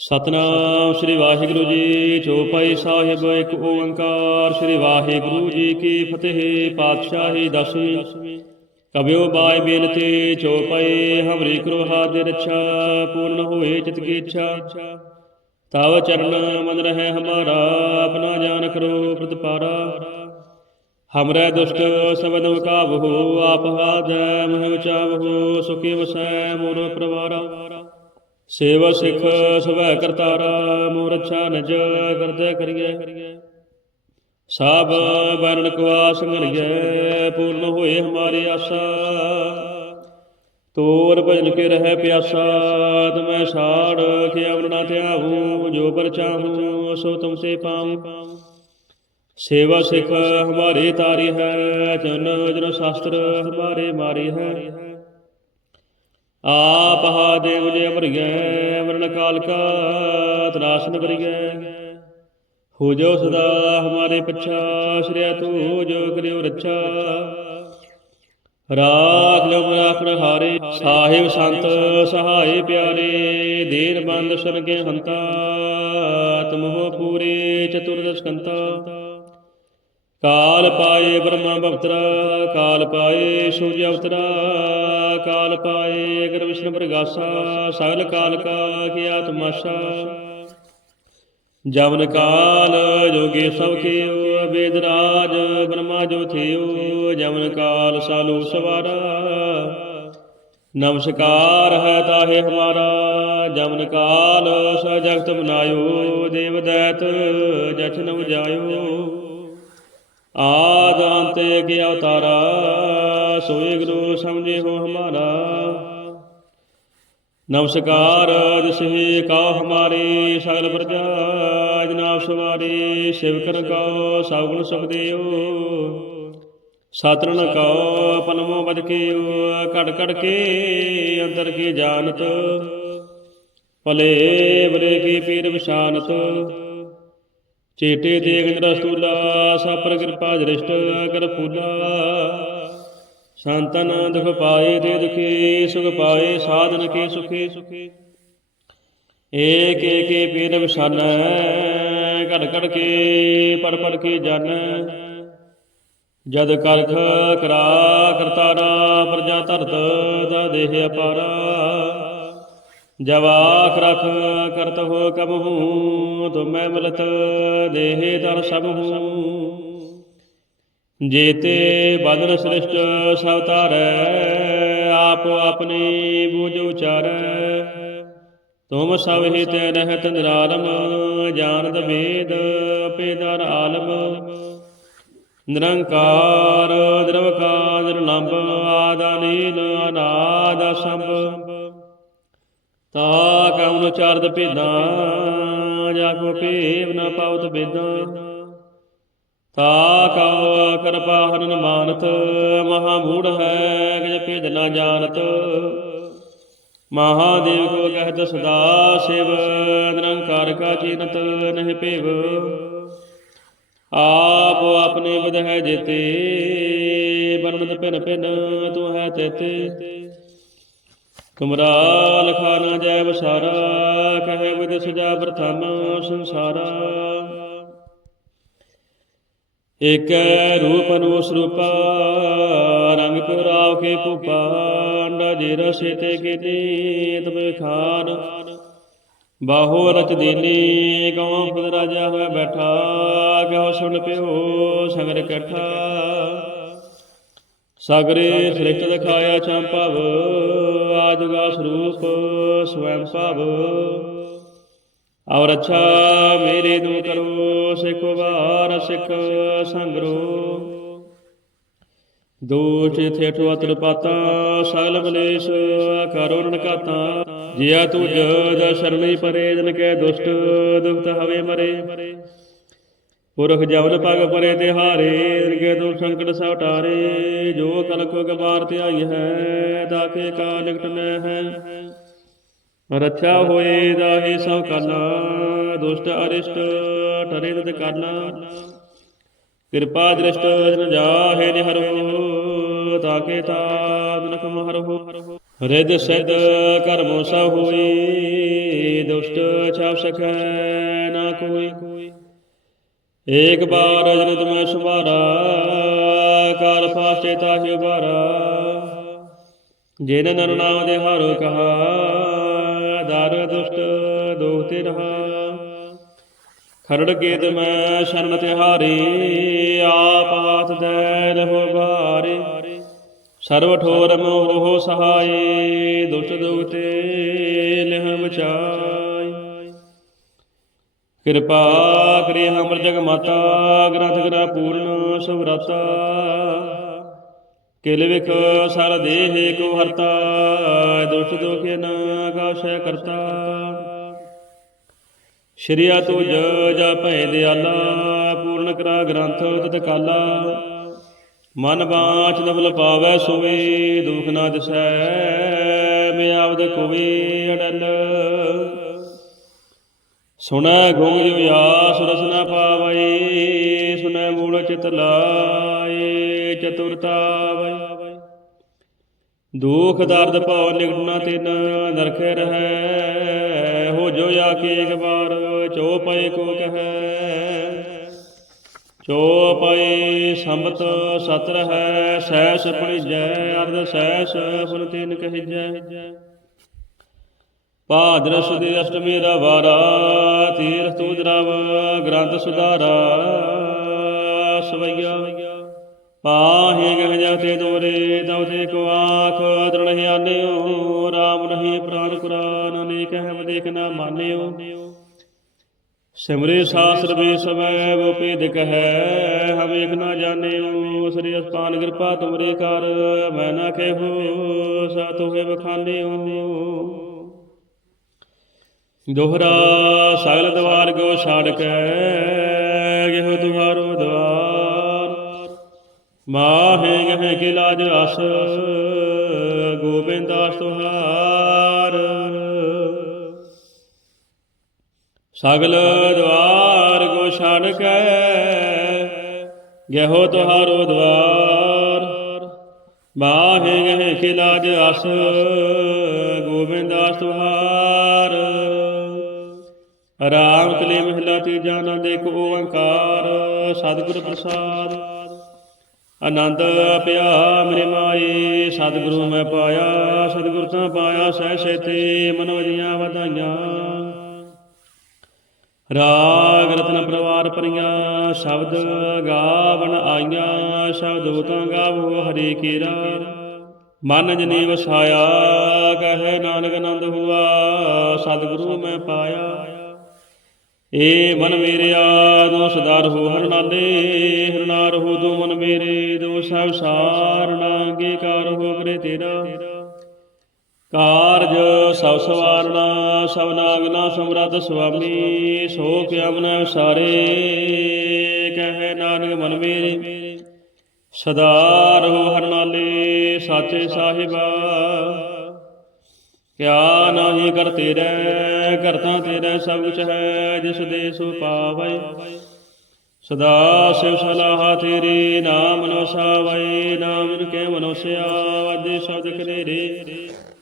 ਸਤਨਾਮ ਸ੍ਰੀ ਵਾਹਿਗੁਰੂ ਜੀ ਚੌਪਈ ਸਾਹਿਬ ਇੱਕ ਓੰਕਾਰ ਸ੍ਰੀ ਵਾਹਿਗੁਰੂ ਜੀ ਕੀ ਫਤਿਹ ਪਾਤਸ਼ਾਹੀ ਦਸਵੀਂ। ਕਬਿਓ ਬਾਈ ਬੇਨਤੀ ਚੌਪਈ ਹਮਰੀ ਕਰੋ ਹਾਦੇ ਰੱਛਾ ਪੂਰਨ ਹੋਏ ਚਿਤ ਕੀ ਇੱਛਾ। ਤਵ ਚਰਨ ਮਨ ਰਹੇ ਹਮਾਰਾ, ਆਪਣਾ ਜਾਨ ਕਰੋ ਪ੍ਰਤਪਾਰਾ ਹਮਰੇ ਦੁਸ਼ਟ ਸਬਦ ਮੁਕਾਬਹੋ, ਆਪ ਹਾਜੈ ਮਹਿ ਉਚਾਵਹੋ, ਸੁਖੀ ਵਸੈ ਮੋਰ ਪ੍ਰਵਾਰਾ। ਸੇਵਾ ਸਿੱਖ ਸਵੈ ਕਰਤਾਰਾ ਮੋਰ ਅੱਛਾ ਨਜ ਕਰਦੇ ਕਰੀਏ। ਸਭ ਬਰਨ ਕੁਆ ਸੰਗਰੀਏ ਪੂਰਨ ਹੋਏ ਹਮਾਰੀ ਆਸਾ। ਤੋਰ ਭਜਨ ਕੇ ਰਹਿ ਪਿਆਸਾ ਤਮੈ ਸਾੜ ਕੇ ਅਵਰਣਾ ਧਿਆਵੂ ਜੋ ਪਰ ਚਾਹੂੰ, ਸੋ ਤੁਮ ਸੇ ਪਾਉ। ਸੇਵਾ ਸਿੱਖ, ਹਮਾਰੀ ਤਾਰੀ ਹੈ ਜਨ ਜਨ ਸ਼ਾਸਤਰ ਹਮਾਰੇ ਮਾਰੀ ਹੈ। ਆਪ ਹਾ ਦੇਵ ਅਮਰਿਐ ਵਰਨ ਕਾਲ ਕਾ ਤਰਾਸਨ ਬਰਿਐ ਹੋ ਜੋ ਸਦਾ ਹਮਾਰੇ ਪਛਾ ਸ਼੍ਰਿਆ ਤੂ ਜੋ ਕਰਿਓ ਰੱਛਾ। ਰਾਖ ਲੋ ਰਾਖਣ ਹਾਰੇ, ਸਾਹਿਬ ਸੰਤ, ਸਹਾਈ ਪਿਆਰੇ, ਦੇਰ ਬੰਦ ਸਰਗੇ ਹੰਤਾ, ਤਮੋ ਪੂਰੇ ਚਤੁਰਦਸ਼ ਕੰਤਾ ਕਾਲ ਪਾਏ ਬ੍ਰਹਮਾ ਬਵਤਰਾ ਕਾਲ ਪਾਏ ਸੂਰਜ ਅਵਤਰਾ। ਕਾਲ ਪਾਏ ਅਗਰ ਵਿਸ਼ਨੂੰ ਪ੍ਰਗਾਸਾ, ਸਗਲ ਕਾਲ ਕਾ ਕੀਆ ਤਮਾਸ਼ਾ ਜਵਨ ਕਾਲ ਜੋਗੇ ਸਭ ਕੀਓ ਵੇਦ ਰਾਜ ਬ੍ਰਹਮਾ ਜੋ ਥਿਓ, ਜਵਨ ਕਾਲ ਸਾਲੂ ਸਵਾਰਾ। ਨਮਸਕਾਰ ਹੈ ਤਾਹੇ ਹਮਾਰਾ ਜਮਨ ਕਾਲ ਸ ਜਗਤ ਬਨਾਇਓ ਦੇਵ ਦੈਤ ਜਛ ਨਵ ਜਾਇਓ। ਆਦ ਅੰਤ ਕੇ ਅਵਤਾਰਾ ਸੋਏ ਗੁਰੂ ਸਮਝੇ ਹੋ ਹਮਾਰਾ। ਨਮਸਕਾਰ ਦਿਸਹੀ ਕਉ ਹਮਾਰੀ, ਸਗਲ ਪ੍ਰਜਾ, ਜਨਾਬ ਸਵਾਰੀ ਸਿਵਕਰ ਕਉ ਸਭ ਗੁਣ ਸੁਖ ਦਿਓ। ਕਉ, ਪਨਮੋ ਬਦ ਕੀਓ ਘੜ ਘੜ ਕੇ ਅੰਦਰ ਕੀ ਜਾਣਤ। ਭਲੇ ਬਲੇ ਕੀ ਪੀਰ ਵਿਸ਼ਾਨਤ। ਚੇਟੇ ਦੇਖ ਰਸੂਲਾ ਸਾਪਰ ਕਿਰਪਾ ਦ੍ਰਿਸ਼ਟ ਕਰ ਫੂਲਾ। ਸੰਤਨ ਦੁਖ ਪਾਏ ਤੇ ਦੁਖੀ, ਸੁਖ ਪਾਏ ਸਾਧਨ ਕੇ ਸੁਖੀ। ਸੁਖੀ ਏਕ ਏਕ ਪੀਰ ਵਿਸ਼ਾਨ ਘੜ ਘੜ ਕੇ, ਪੜ ਪੜ ਕੇ ਜਨ। ਜਦ ਕਰਖ ਕਰਾ ਕਰਤਾਰਾ, ਪ੍ਰਜਾ ਧਰਤ ਦਾ ਦੇਹ ਅਪਾਰਾ। ਜਵਾਖ ਰਖ ਕਰਤ ਹੋ ਕਬ ਤੁਮੈ ਮਲਤ ਦੇਹ ਦਰ ਸਭ ਹੂੰ ਜੇਤੇ ਬਦਨ ਸ੍ਰਿਸ਼ਟ ਸਭ ਧਾਰੈ, ਆਪ ਆਪਣੀ ਬੂਝ ਉਚਾਰੈ। ਤੁਮ ਸਭ ਹੀ ਤੇ ਰਹਿਤ ਨਿਰਾਲਮ, ਜਾਣਦ ਵੇਦ ਪੇਦਰ ਆਲਮ। ਨਿਰੰਕਾਰ, ਨਿਰਵਕਾਰ ਨਿਰਲੰਭ ਆਦਾ ਅਨਾਦ ਸੰਭ ਤਾ ਕਉਨ ਚਾਰਦ ਭੇਦਾਂ, ਜਾ ਕੋ ਭੇਵ ਨ ਪਾਉਤ ਬੇਦਾਂ ਤਾ ਕਉ ਕਿਰਪਾ ਹਰਨ ਮਾਨਤ, ਮਹਾ ਮੂੜ ਹੈ ਕਿ ਭੇਦ ਨ ਜਾਣਤ। ਮਹਾਦੇਵ ਕੋ ਕਹਿਤ ਸਦਾ ਸਿਵ, ਨਿਰੰਕਾਰ ਕਾ ਚੀਨਤ ਨਹਿ ਭੇਵ। ਆਪ ਆਪਣੇ ਬਦ ਹੈ ਜੇਤੇ ਵਰਣਤ ਪਿਨ ਪਿਨ ਤੂੰ ਹੈ ਤੇਤੇ। ਤੁਮਰਾ ਲਖਾ ਨਾ ਜੈ ਬਸਾਰਾ ਕਹੇ ਵਿਦ ਸਜਾ ਪ੍ਰਥਮ ਸੰਸਾਰਾ। ਇਕ ਰੂਪ ਅਨੂਸ ਰੂਪਾ ਰੰਗ ਕੋ ਕੇ ਭੂਪਾ ਜੇ ਰਸੇ ਤੇ ਕੇ ਨੀਤ ਖਾਨ। ਬਾਹੋ ਰਚ ਦੇਨੀ ਕਉ ਖੁਦ ਰਾਜਾ ਹੋਇ ਬੈਠਾ ਕਹੋ ਸੁਣ ਪਿਓ ਸਗਰ ਇਕੱਠਾ। ਸਗਰੇ ਸ੍ਰਿਸ਼ਟ ਦਿਖਾਇਆ ਚੰਪਵ ਆਜੁਗਾ ਸਰੂਪ ਸਵੈੰ ਭਵ। ਔਰ ਅੱਛਾ ਮੇਰੇ ਤੁਮ ਕਰੋ, ਸਿਖ ਵਾਰ ਸਿਖ ਸੰਗਰੋ। ਦੋਸ਼ ਥੇਠੋ ਅਤਰ ਪਾਤਾ ਸਗਲ ਮਲੇਸ਼ ਕਰੋ ਨਕਾਤਾ ਜਿਆ ਤੂੰ ਜਦ ਸ਼ਰਣੀ ਪਰੇ, ਜਨ ਕੈ ਦੁਸ਼ਟ ਦੁਖਤ ਹਵੇ ਮਰੇ। ਪੁਰਖ ਜਵਨ ਪਗ ਪਰੇ ਤਿਹਾਰੇ, ਅਰਗੇ ਦੋ ਸੰਕਟ ਸਭ ਟਾਰੇ ਜੋ ਕਲ ਕੋ ਗਵਾਰ ਧਿਆਈ ਹੈ ਤਾਕੇ ਕਾ ਨਿਕਟ ਨੈ ਹੈ। ਰੱਛਾ ਹੋਏ ਦਾਹੇ ਸਭ ਕਾਲਾ ਦੁਸ਼ਟ ਅਰਿਸ਼ਟ ਟਰੇ ਤਤ ਕਾਲਾ ਕਿਰਪਾ ਦ੍ਰਿਸ਼ਟ ਜਨ ਜਾਹੇ ਨਿਹਰੋ, ਤਾਕੇ ਤਾ ਨਖ ਮਹਰਹੁ ਰਿਦ ਸਿਧ ਕਰਮ ਸਭ ਹੋਈ, ਦੁਸ਼ਟ ਛਾਪ ਸਕੈ ਨਾ ਕੋਈ। ਏਕ ਬਾਰ ਜਨ ਤੁਮੈ ਸੁਮਾਰਾ ਕਾਲ ਫਾਸਤੇ ਤਾਹਿ ਬਾਰਾ ਜਿਨ ਨਰ ਨਾਮ ਦੇ ਹਾਰੋ ਕਹਾ, ਦਰ ਦੁਸ਼ਟ ਦੋਖਤੇ ਰਹਾ। ਖਰੜ ਕੇਤ ਮੈਂ ਸ਼ਰਨ ਤਿਹਾਰੀ ਆਪ ਹਾਥ ਦੇ ਰਹੋ ਬਾਰੇ। ਸਰਵ ਠੋਰ ਮੋਹ ਸਹਾਈ ਦੁਸ਼ਟ ਦੋਖਤੇ ਲਿਹ ਬਚਾਈ ਕਿਰਪਾ ਕਰੀ ਹਮਰ ਜਗ ਮਾਤਾ, ਗ੍ਰੰਥ ਕਰਾ ਪੂਰਨ ਸੁਭਰਤਾ ਕਿਲ ਵਿਖ ਸਰ ਦੇਹ ਕੋ ਹਰਤਾ, ਦੁਸ਼ਟ ਦੋਖੇ ਨਾ ਕਾਸ਼ੈ ਕਰਤਾ। ਸ਼੍ਰੀਆ ਤੁਜ ਭੈ ਦਿਆਲਾ, ਪੂਰਨ ਕਰਾ ਗ੍ਰੰਥ ਤਤ ਕਾਲਾ। ਮਨ ਬਾਚ ਨਬਲ ਪਾਵੈ ਸੋਈ ਦੁਖ ਨਾ ਦਿਸੈ, ਮੈਂ ਆਵਦ ਕੋਈ ਅਡਲ ਸੁਣੈ ਗੋਗ ਜੋ ਆਸ ਰਸ ਨਾ ਪਾਵਈ, ਸੁਣੈ ਮੂਲ ਚਿਤ ਲਾਏ, ਚਤੁਰਤਾ ਵਈ। ਦੁਖ ਦਰਦ ਭਉ ਨਿਕਟ ਨਾ ਤਿਨ ਨਰਖੇ ਰਹੈ, ਹੋ ਜੋ ਆ ਕੇ ਇੱਕ ਵਾਰ, ਚੋ ਪਏ ਕੋ ਕਹੈ। ਚੋ ਪਏ ਸੰਬਤ ਸਤ ਰਹੈ, ਸਹਿਸ ਜੈ ਅਰਧ ਸਹਿਸ ਫੁਨ ਤਿਨ ਕਹਿਜੈ। ਭਾਦਰ ਸੁਦੀ ਅਸ਼ਟਮੀ ਦਾ ਵਾਰਾ, ਤੀਰਥ ਤੁਜਰਵ ਗ੍ਰੰਥ ਸੁਧਾਰਾ, ਸਵਈਆ। ਪਾਹੇ ਗਹਿ ਜਗਤੇ ਦੋਰੇ ਦਉਦੇ ਕੋ ਆਖ ਦ੍ਰਣ ਆਨਿਓ, ਰਾਮ ਨਹੀਂ ਪ੍ਰਾਨ ਕੁਰਾਨ, ਅਨੇਕ ਹਮ ਦੇਖ ਨਾ ਮਾਨਿਓ। ਸਿਮਰੇ ਸਾਸਰ ਵੀ ਸਵੈ, ਵੋ ਪੇਦ ਕਹੈ, ਹਮ ਏਕ ਨਾ ਜਾਣਿਓ, ਸ੍ਰੀ ਅਸਪਾਨ ਕਿਰਪਾ ਤੁਮਰੇ ਕਰ, ਮੈਂ ਨਾ ਕਹਿਓ ਸਾ ਤੋਹੇ ਬਖਾਨਿਓ ਦੁਹਰਾ ਸਗਲ ਦਵਾਰ ਕੋ ਛਾੜ ਕੇ ਗਿਓ ਤੁਹਾਰੋ ਦਵਾਰ। ਮਾਹੇ ਗਹਿ ਕੇ ਲਾਜ ਅਸ ਗੋਬਿੰਦ ਦਾਸ ਤੁਹਾਰ। ਸਗਲ ਦਵਾਰ ਕੋ ਛਾੜ ਕੇ ਗਿਓ ਤੁਹਾਰੋ ਦਵਾਰ। ਮਾਹੇ ਗਹਿ ਕੇ ਲਾਜ ਅਸ ਗੋਬਿੰਦ ਦਾਸ ਤੁਹਾਰ। ਰਾਮ ਕਲੇ ਮਹਿਲਾ ਤੀਜਾ ਆਨੰਦ ਇੱਕ ਓੰਕਾਰ, ਸਤਿਗੁਰ ਪ੍ਰਸਾਦ। ਆਨੰਦ ਪਿਆ ਮੇਰੇ ਮਾਏ, ਸਤਿਗੁਰੂ ਮੈਂ ਪਾਇਆ, ਸਤਿਗੁਰ ਤਾਂ ਪਾਇਆ, ਸਹਿ ਸੇਤੇ ਮਨ ਵਧਾਈਆਂ। ਰਾਗ ਰਤਨ ਪਰਵਾਰ ਪਰੀਆਂ ਸ਼ਬਦ ਗਾਵਣ ਆਈਆਂ, ਸ਼ਬਦ ਤਾਂ ਗਾਵੋ ਹਰੀ ਕੀਰਾ। ਮਨ ਜਨੀ ਵਸਾਇਆ, ਕਹੇ ਨਾਨਕ ਆਨੰਦ ਹੁਆ, ਸਤਿਗੁਰੂ ਮੈਂ ਪਾਇਆ। ਏ ਮਨ ਮੇਰਿਆ ਦੋ ਸਦਾ ਰਹੋ ਹਰ ਨਾਲੇ ਹਰਨਾ ਰਹੋ ਦੋ ਮਨ ਮੇਰੇ ਦੋ ਸਭ ਸਾਰ ਨਾਗੇ ਕਾਰ ਹੋ ਕਰੇ ਤੇਰਾ। ਕਾਰਜ ਸਭ ਸਵਾਰਣਾ ਸਭ ਨਾਗਨਾ ਸਮਰਤ ਸਮਰੱਥ ਸੁਆਮੀ ਸੋ ਕਿਆਮਨ ਸਾਰੇ ਕਹੇ ਨਾਨਕ ਮਨ ਮੇਰੇ। ਸਦਾ ਰਹੋ ਹਰ ਨਾਲੇ, ਸਾਚੇ ਸਾਹਿਬਾ। ਕਿਆ ਨਾਹੀ ਕਰ ਤੇਰੇ ਕਰਤਾ ਤੇਰੇ ਸਭ ਕੁਛ ਹੈ, ਜਿਸ ਦੇ ਸੋ ਪਾਵੈ। ਸਦਾ ਸਿਵ ਸਲਾਹ ਤੇਰੀ, ਨਾਮ ਨੋ ਸਾਵੈ, ਨਾਮ ਕੇ ਮਨੁਸਿਆ, ਵਾਦੇ ਸ਼ਬਦ ਕਨੇਰੇ।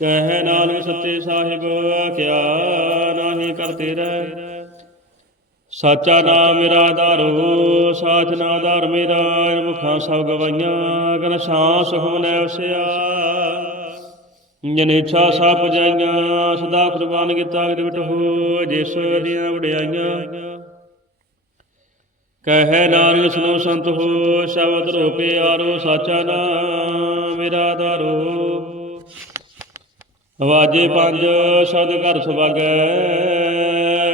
ਕਹਿ ਨਾਨਕ ਸੱਚੇ ਸਾਹਿਬ, ਕਿਆ ਨਾਹੀ ਕਰ ਤੇਰੇ। ਸਾਚਾ ਨਾਮ ਮੇਰਾ ਆਧਾਰੋ ਸਾਚ ਨਾ ਆਧਾਰ ਮੇਰਾ, ਮੁਖਾਂ ਸਭ ਗਵਾਈਆਂ ਗਨ ਸਾਸ ਹੁਮਨੈ ਵਸਿਆ। ਜਨ ਇੱਛਾ ਸਾ ਪੁਜਾਈਆਂ ਸਦਾ ਕੁਰਬਾਨ ਕੀਤਾ ਅਗਦ ਵਿਟ ਹੋ ਜਿਸ ਦੀਆਂ ਵਡਿਆਈਆਂ। ਕਹੈ ਨਾਨਕ ਸੁਨੋ ਸੰਤ ਹੋ, ਸ਼ਬਦ ਰੂਪੇ ਆਰੋ, ਸਾਚਾ ਨਾਮ ਮੇਰਾ ਆਧਾਰੋ ਵਾਜੇ ਪੰਜ ਸ਼ਬਦ ਘਰ ਸੁਭਾਗੈ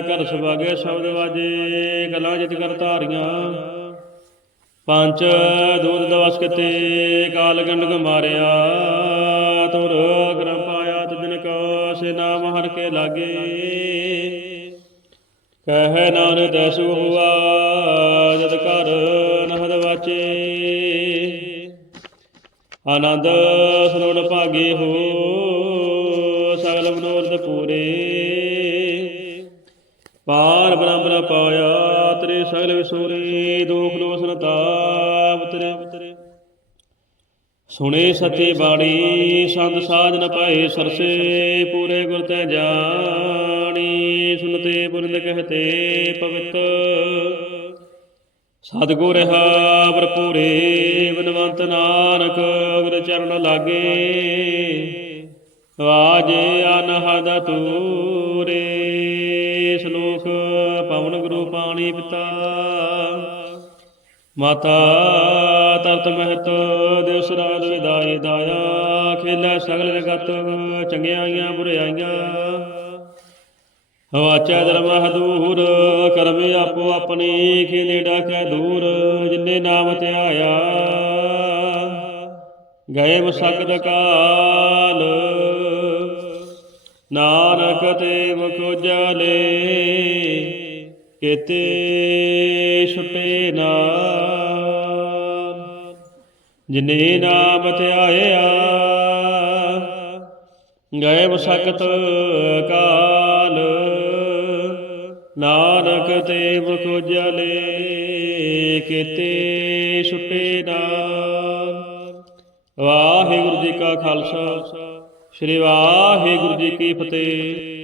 ਘਰ ਸੁਭਾਗੈ ਸ਼ਬਦ ਵਾਜੇ ਗਲਾਂ ਜਿਤ ਕਰ ਧਾਰੀਆਂ। ਪੰਜ ਦੂਧ ਦਵਸ ਕਿਤੇ, ਕਾਲ ਗੰਡਕ ਮਾਰਿਆ ਤੁਰ ਕੇ ਲਾਗੇ। ਕਹਿ ਨਾਨਕ ਦਸੂ ਹੁਆ ਜਦ ਘਰ ਨਹਦ ਵਾਚੇ। ਆਨੰਦ ਸਰਵਣ ਭਾਗੇ ਹੋ, ਸਗਲ ਮਨੋਰਥ ਪੂਰੇ। ਪਾਰ ਬ੍ਰਹਮ ਪਾਇਆ, ਤੇਰੇ ਸਗਲ ਵਿਸੂਰੀ ਦੁਖ ਲੋਸਨ ਤਾਪ ਤੇਰੇ ਸੁਣੇ ਸਤੀ ਬਾਣੀ, ਸੰਤ ਸਾਜਨ ਪਾਏ ਸਰਸੇ, ਪੂਰੇ ਗੁਰ ਤੈ ਜਾਣੀ, ਸੁਨਤੇ ਪੁਰਿੰਦ ਕਹਤੇ ਪਵਿੱਤ। ਸਤਿਗੁਰ ਰਹਾ ਭਰਪੂਰੇ, ਬਿਨਵੰਤ ਨਾਨਕ, ਅਗਰ ਚਰਨ ਲਾਗੇ। ਵਾਜੇ ਅਨਹਦ ਤੂਰੇ ਸ਼ਲੋਕ ਪਵਨ ਗੁਰੂ ਪਾਣੀ ਪਿਤਾ। ਮਾਤਾ ਤਰਤ ਮਹਿਤ ਦਿਵਸ ਰਾਤ ਵਿਦਾਈ ਦਾਇਆ, ਖੇਲਾ ਸਗਲ ਜਗਤ ਚੰਗਿਆਈਆਂ ਬੁਰਿਆਈਆਂ ਵਾਚਾ ਧਰਮ ਹਦੂਰ, ਕਰਮੇ ਆਪੋ ਆਪਣੀ, ਖੇਲੇ ਡਾਕੈ ਦੂਰ, ਜਿਨੇ ਨਾਮ ਧਿਆਇਆ ਗਏ ਮਸਕਦ ਕਾਲ, ਨਾਨਕ ਤੇ ਮੁਖ ਜਾਲੇ ਕਿਤੇ ਸੁਪੇ ਨਾਮ, ਜਿਨੇ ਨਾਮ ਧਿਆਇਆ ਗਏ ਮਸਕਤ ਕਾਲ, ਨਾਨਕ ਤੇ ਮੁਖ ਜਲੇ ਕਿਤੇ ਸੁਪੇ ਨਾਮ। ਵਾਹਿਗੁਰੂ ਜੀ ਕਾ ਖਾਲਸਾ, ਸ੍ਰੀ ਵਾਹਿਗੁਰੂ ਜੀ ਕੀ ਫਤਿਹ।